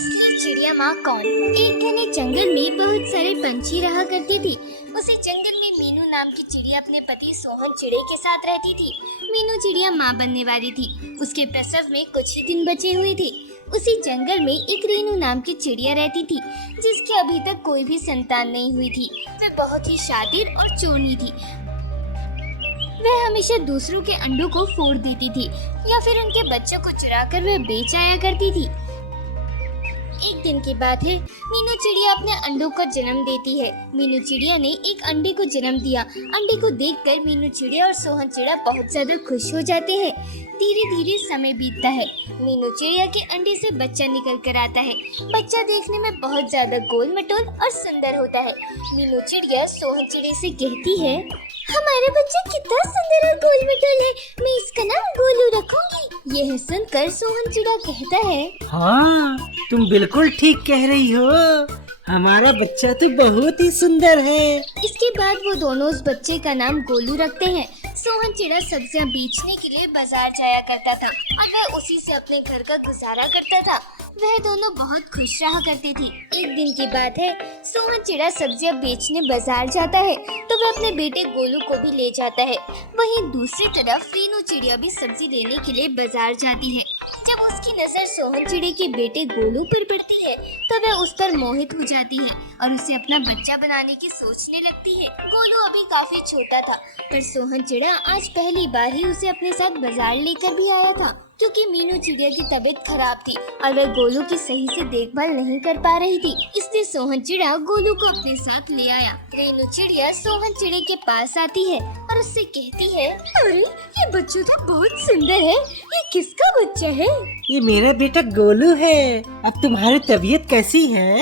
असली चिड़िया माँ कौन। एक घने जंगल में बहुत सारे पंछी रहा करते थे। उसी जंगल में मीनू नाम की चिड़िया अपने पति सोहन चिड़े के साथ रहती थी। मीनू चिड़िया माँ बनने वाली थी। उसके प्रसव में कुछ ही दिन बचे हुए थे। उसी जंगल में एक रीनू नाम की चिड़िया रहती थी, जिसकी अभी तक कोई भी संतान नहीं हुई थी। वह बहुत ही शातिर और चोरनी थी। वह हमेशा दूसरों के अंडों को फोड़ देती थी या फिर उनके बच्चों को चुराकर वह बेच आया करती थी। एक दिन की बात है, मीनू चिड़िया अपने अंडों को जन्म देती है। मीनू चिड़िया ने एक अंडे को जन्म दिया। अंडे को देखकर मीनू चिड़िया और सोहन चिड़िया बहुत ज्यादा खुश हो जाते हैं। धीरे धीरे समय बीतता है। मीनू चिड़िया के अंडे से बच्चा निकल कर आता है। बच्चा देखने में बहुत ज्यादा गोल मटोल और सुंदर होता है। मीनू चिड़िया सोहन चिड़िया से कहती है, हमारा बच्चा कितना सुंदर और गोल मटोल है, मैं इसका नाम गोलू रखूंगी। यह सुनकर सोहन चिड़िया कहता है, हाँ, तुम बिल्कुल ठीक कह रही हो। हमारा बच्चा तो बहुत ही सुंदर है। इसके बाद वो दोनों उस बच्चे का नाम गोलू रखते हैं। सोहन चिड़ा सब्जियां बेचने के लिए बाजार जाया करता था और वह उसी से अपने घर का गुजारा करता था। वह दोनों बहुत खुश रहा करते थे। एक दिन की बात है, सोहन चिड़ा सब्जियां बेचने बाजार जाता है तो वह अपने बेटे गोलू को भी ले जाता है। वहीं दूसरी तरफ रीनू चिड़िया भी सब्जी लेने के लिए बाजार जाती है। जब उसकी नजर सोहन चिड़े के बेटे गोलू पर पड़ती है तो वह उस पर मोहित हो जाती है और उसे अपना बच्चा बनाने की सोचने लगती है। गोलू अभी काफी छोटा था, पर सोहन चिड़ा आज पहली बार ही उसे अपने साथ बाजार लेकर भी आया था, क्योंकि मीनू चिड़िया की तबीयत खराब थी और वह गोलू की सही से देखभाल नहीं कर पा रही थी। इसलिए सोहन चिड़ा गोलू को अपने साथ ले आया। रीनू चिड़िया सोहन चिड़े के पास आती है और उससे कहती है, अरे ये बच्चा तो बहुत सुंदर है, ये किसका बच्चा है? ये मेरा बेटा गोलू है। अब तुम्हारी तबीयत कैसी है?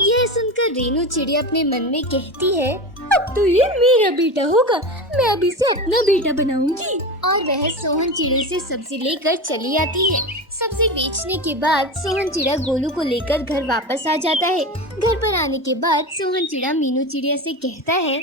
यह सुनकर रीनू चिड़िया अपने मन में कहती है, अब तो ये मेरा बेटा होगा, मैं अब इसे अपना बेटा बनाऊंगी। और वह सोहन चिड़े से सब्जी लेकर चली आती है। सब्जी बेचने के बाद सोहन चिड़ा गोलू को लेकर घर वापस आ जाता है। घर पर आने के बाद सोहन चिड़ा मीनू चिड़िया से कहता है,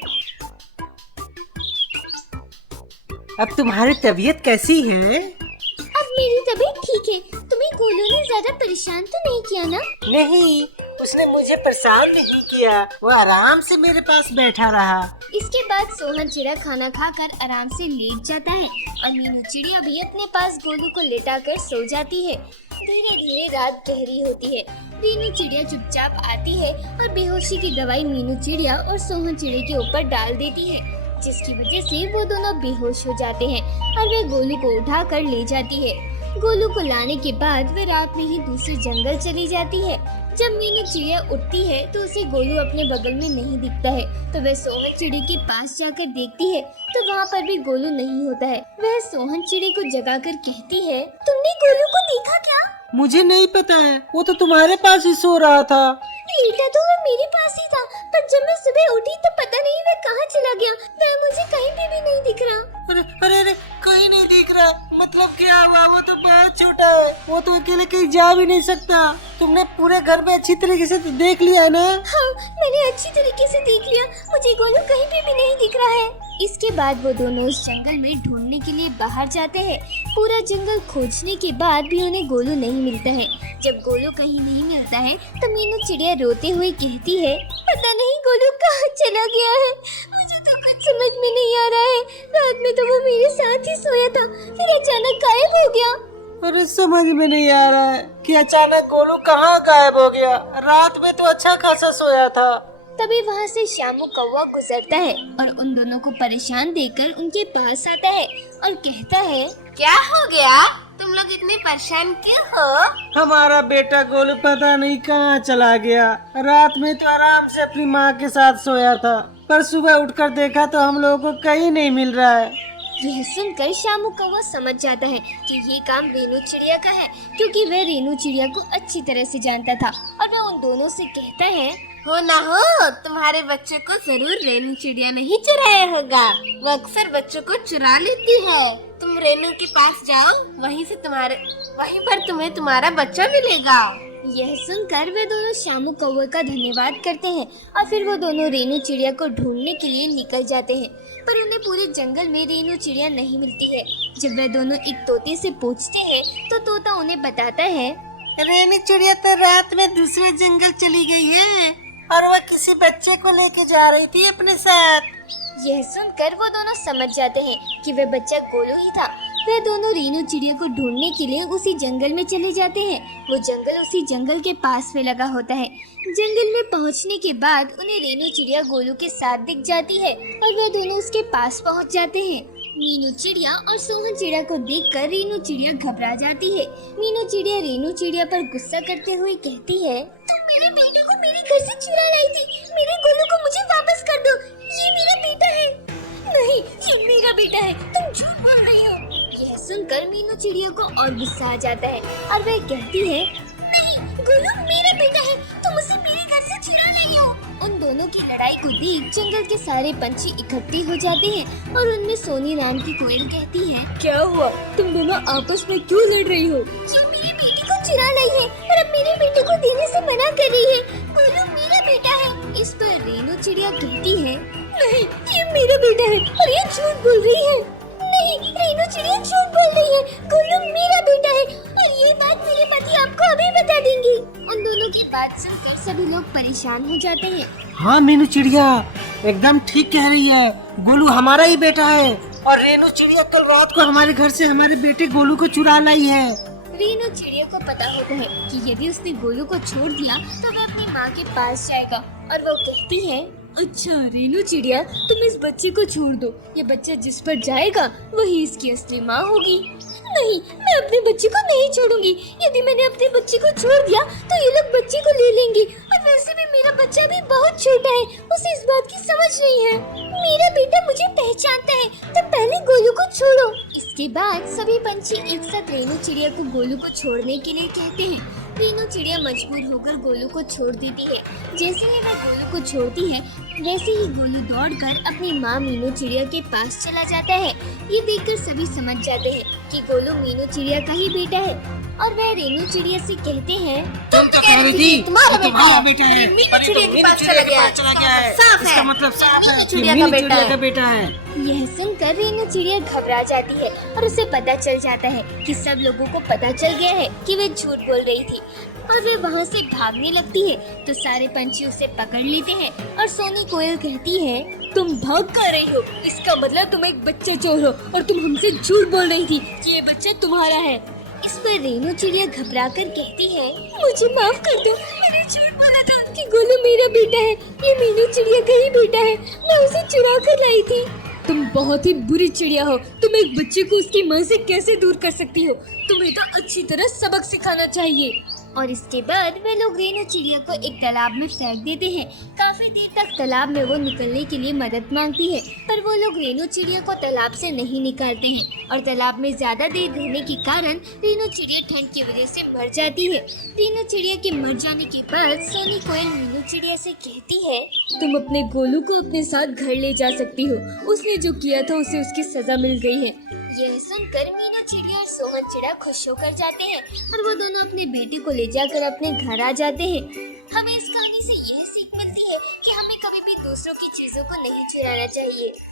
अब तुम्हारी तबीयत कैसी है? अब मेरी तबीयत ठीक है। तुम्हें गोलू ने ज्यादा परेशान तो नहीं किया ना? नहीं, उसने मुझे परेशान नहीं किया। वो आराम से मेरे पास बैठा रहा। इसके बाद सोहन चिड़ा खाना खाकर आराम से लेट जाता है और मीनू चिड़िया भी अपने पास गोलू को लेटाकर सो जाती है। धीरे धीरे रात गहरी होती है। मीनू चिड़िया चुपचाप आती है और बेहोशी की दवाई मीनू चिड़िया और सोहन चिड़े के ऊपर डाल देती है, जिसकी वजह से वो दोनों बेहोश हो जाते हैं और वे गोलू को उठाकर ले जाती है। गोलू को लाने के बाद वे रात में ही दूसरे जंगल चली जाती है। जब मीनू चिड़िया उठती है तो उसे गोलू अपने बगल में नहीं दिखता है, तो वह सोहन चिड़े के पास जाकर देखती है तो वहाँ पर भी गोलू नहीं होता है। वह सोहन चिड़े को जगाकर कहती है, तुमने गोलू को देखा क्या? मुझे नहीं पता है, वो तो तुम्हारे पास ही सो रहा था। लेटा तो वह मेरे पास ही था, पर जब मैं सुबह उठी तो पता नहीं वह कहाँ चला गया। वह मुझे कहीं पे भी नहीं दिख रहा। अरे अरे अरे, कहीं नहीं दिख रहा? मतलब क्या हुआ? वो तो बहुत छोटा है, वो तो अकेले कहीं जा भी नहीं सकता। तुमने पूरे घर में अच्छी तरीके से तो देख लिया ना? हाँ, मैंने अच्छी तरीके से देख लिया। मुझे गोलू कहीं पे भी नहीं दिख रहा है। इसके बाद वो दोनों उस जंगल में ढूंढने के लिए बाहर जाते हैं। पूरा जंगल खोजने के बाद भी उन्हें गोलू नहीं मिलता है। जब गोलू कहीं नहीं मिलता है तो मीनू चिड़िया रोते हुए कहती है, पता नहीं गोलू कहाँ चला गया है, मुझे तो कुछ समझ में नहीं आ रहा है। रात में तो वो मेरे साथ ही सोया था, फिर अचानक गायब हो गया। अरे समझ में नहीं आ रहा है कि अचानक गोलू कहाँ गायब हो गया। रात में तो अच्छा खासा सोया था। तभी वहाँ से शामू कौवा गुजरता है और उन दोनों को परेशान देखकर उनके पास आता है और कहता है, क्या हो गया? तुम लोग इतने परेशान क्यों हो? हमारा बेटा गोलू पता नहीं कहाँ चला गया। रात में तो आराम से अपनी माँ के साथ सोया था, पर सुबह उठकर देखा तो हम लोगों को कहीं नहीं मिल रहा है। यह सुनकर शामू कौवा समझ जाता है कि ये काम रीनू चिड़िया का है, क्योंकि वह रीनू चिड़िया को अच्छी तरह से जानता था। और वह उन दोनों से कहता है, हो ना हो, तुम्हारे बच्चे को जरूर रेनू चिड़िया नहीं चुराया होगा। वो अक्सर बच्चों को चुरा लेती है। तुम रेनू के पास जाओ, वहीं पर तुम्हें तुम्हारा बच्चा मिलेगा। यह सुनकर वे दोनों शामू कौवे का धन्यवाद करते हैं और फिर वो दोनों रेनू चिड़िया को ढूंढने के लिए निकल जाते हैं, पर उन्हें पूरे जंगल में रेनू चिड़िया नहीं मिलती है। जब वे दोनों एक तोते से पूछते हैं तो तोता उन्हें बताता है, रेनू चिड़िया तो रात में दूसरे जंगल चली गई है और वह किसी बच्चे को लेके जा रही थी अपने साथ। यह सुनकर वो दोनों समझ जाते हैं कि वह बच्चा गोलू ही था। वे दोनों रेनू चिड़िया को ढूंढने के लिए उसी जंगल में चले जाते हैं। वो जंगल उसी जंगल के पास में लगा होता है। जंगल में पहुंचने के बाद उन्हें रेनू चिड़िया गोलू के साथ दिख जाती है और वे दोनों उसके पास पहुंच जाते हैं। मीनू चिड़िया और सोहन चिड़िया को देखकर रेनू चिड़िया घबरा जाती है। मीनू चिड़िया रेनू चिड़िया पर गुस्सा करते हुए कहती है, तुम मेरे बेटे को मेरे घर से चुरा लाई थी। मेरे गोलू को मुझे वापस कर दो। ये मेरा बेटा है। नहीं, ये मेरा बेटा है। तुम झूठ बोल रही हो। यह सुनकर मीनू चिड़िया को और गुस्सा आ जाता है और वह कहती है, नहीं, गोलू मेरा बेटा है। तुम उसे मेरे घर से चुरा लाई हो। उन दोनों की लड़ाई को देख जंगल के सारे पंछी इकट्ठे हो जाते हैं और उनमें सोनी नाम की कोयल कहती है, क्या हुआ? तुम दोनों आपस में क्यों लड़ रही हो? क्यों मेरे बेटे को चुरा लाई है और अब मेरे बेटे को देने से मना कर रही है। गोलू मेरा बेटा है। इस पर रेनू चिड़िया कहती है, नहीं, ये मेरा बेटा है और ये झूठ बोल रही है। नहीं, रेनू चिड़िया झूठ बोल रही है। गोलू मेरा बेटा है और ये बात मेरे पति आपको अभी बता देंगे। उन दोनों की बात सुनकर सभी लोग परेशान हो जाते हैं। हाँ मीनू चिड़िया एकदम ठीक कह रही है। गोलू हमारा ही बेटा है और रेनू चिड़िया कल रात को हमारे घर से हमारे बेटे गोलू को चुरा लाई है। रेनू चिड़िया को पता होता है कि यदि उसने गोलू को छोड़ दिया तो वह अपनी माँ के पास जाएगा और वो कहती है, अच्छा रेनू चिड़िया, तुम इस बच्चे को छोड़ दो। ये बच्चा जिस पर जाएगा वही इसकी असली माँ होगी। नहीं, मैं अपने बच्चे को नहीं छोड़ूंगी। यदि मैंने अपने बच्चे को छोड़ दिया तो ये लोग बच्चे को ले लेंगे और वैसे भी मेरा बच्चा भी बहुत छोटा है। उसे इस बात की समझ नहीं है। मेरा बेटा मुझे पहचानता है, तो पहले गोलू को छोड़ो। इसके बाद सभी पंछी एक साथ रेनू चिड़िया को गोलू को छोड़ने के लिए कहते हैं। रेनू चिड़िया मजबूर होकर गोलू को छोड़ देती है। जैसे ही वह गोलू को छोड़ती है वैसे ही गोलू दौड़कर अपनी माँ मीनू चिड़िया के पास चला जाता है। ये देखकर सभी समझ जाते हैं कि गोलू मीनू चिड़िया का ही बेटा है और वह रेनू चिड़िया से कहते हैं, तुम तो कह रही थी तुम्हारा बेटा है। मीनू चिड़िया के पास चला गया है। साफ है। इसका मतलब साफ है कि चिड़िया मीनू का चिड़िया बेटा का बेटा है। यह सुनकर रेनू चिड़िया घबरा जाती है और उसे पता चल जाता है कि सब लोगों को पता चल गया है कि वे झूठ बोल रही थी और वे वहाँ से भागने लगती है। तो सारे पंछी उसे पकड़ लेते हैं और सोनी कोयल कहती है, तुम भाग कर रही हो, इसका मतलब तुम एक बच्चा चोर हो और तुम हमसे झूठ बोल रही थी कि ये बच्चा तुम्हारा है। इस पर रेनू चिड़िया घबरा कर कहती है, मुझे माफ कर दो, मैंने झूठ बोला था कि गोलू मेरा बेटा है। ये मीनू चिड़िया का ही बेटा है। मैं उसे चुरा कर लाई थी। तुम बहुत ही बुरी चिड़िया हो। तुम एक बच्चे को उसकी माँ से कैसे दूर कर सकती हो? तुम्हें तो अच्छी तरह सबक सिखाना चाहिए। और इसके बाद वे लोग रेनू चिड़िया को एक तालाब में फेंक देते हैं। काफी देर तक तालाब में वो निकलने के लिए मदद मांगती है पर वो लोग रेनू चिड़िया को तालाब से नहीं निकालते हैं और तालाब में ज्यादा देर रहने के कारण रेनू चिड़िया ठंड की वजह से मर जाती है। रेनू चिड़िया के मर जाने के बाद सोनी कोयल मीनू चिड़िया से कहती है, तुम अपने गोलू को अपने साथ घर ले जा सकती हो। उसने जो किया था उसे उसकी सजा मिल गई है। यह सुनकर मीनू चिड़िया और सोहन चिड़िया खुश होकर जाते हैं और वो दोनों अपने बेटे को ले जाकर अपने घर आ जाते हैं। हमें इस कहानी से यह सीख मिलती है कि हमें कभी भी दूसरों की चीजों को नहीं चुराना चाहिए।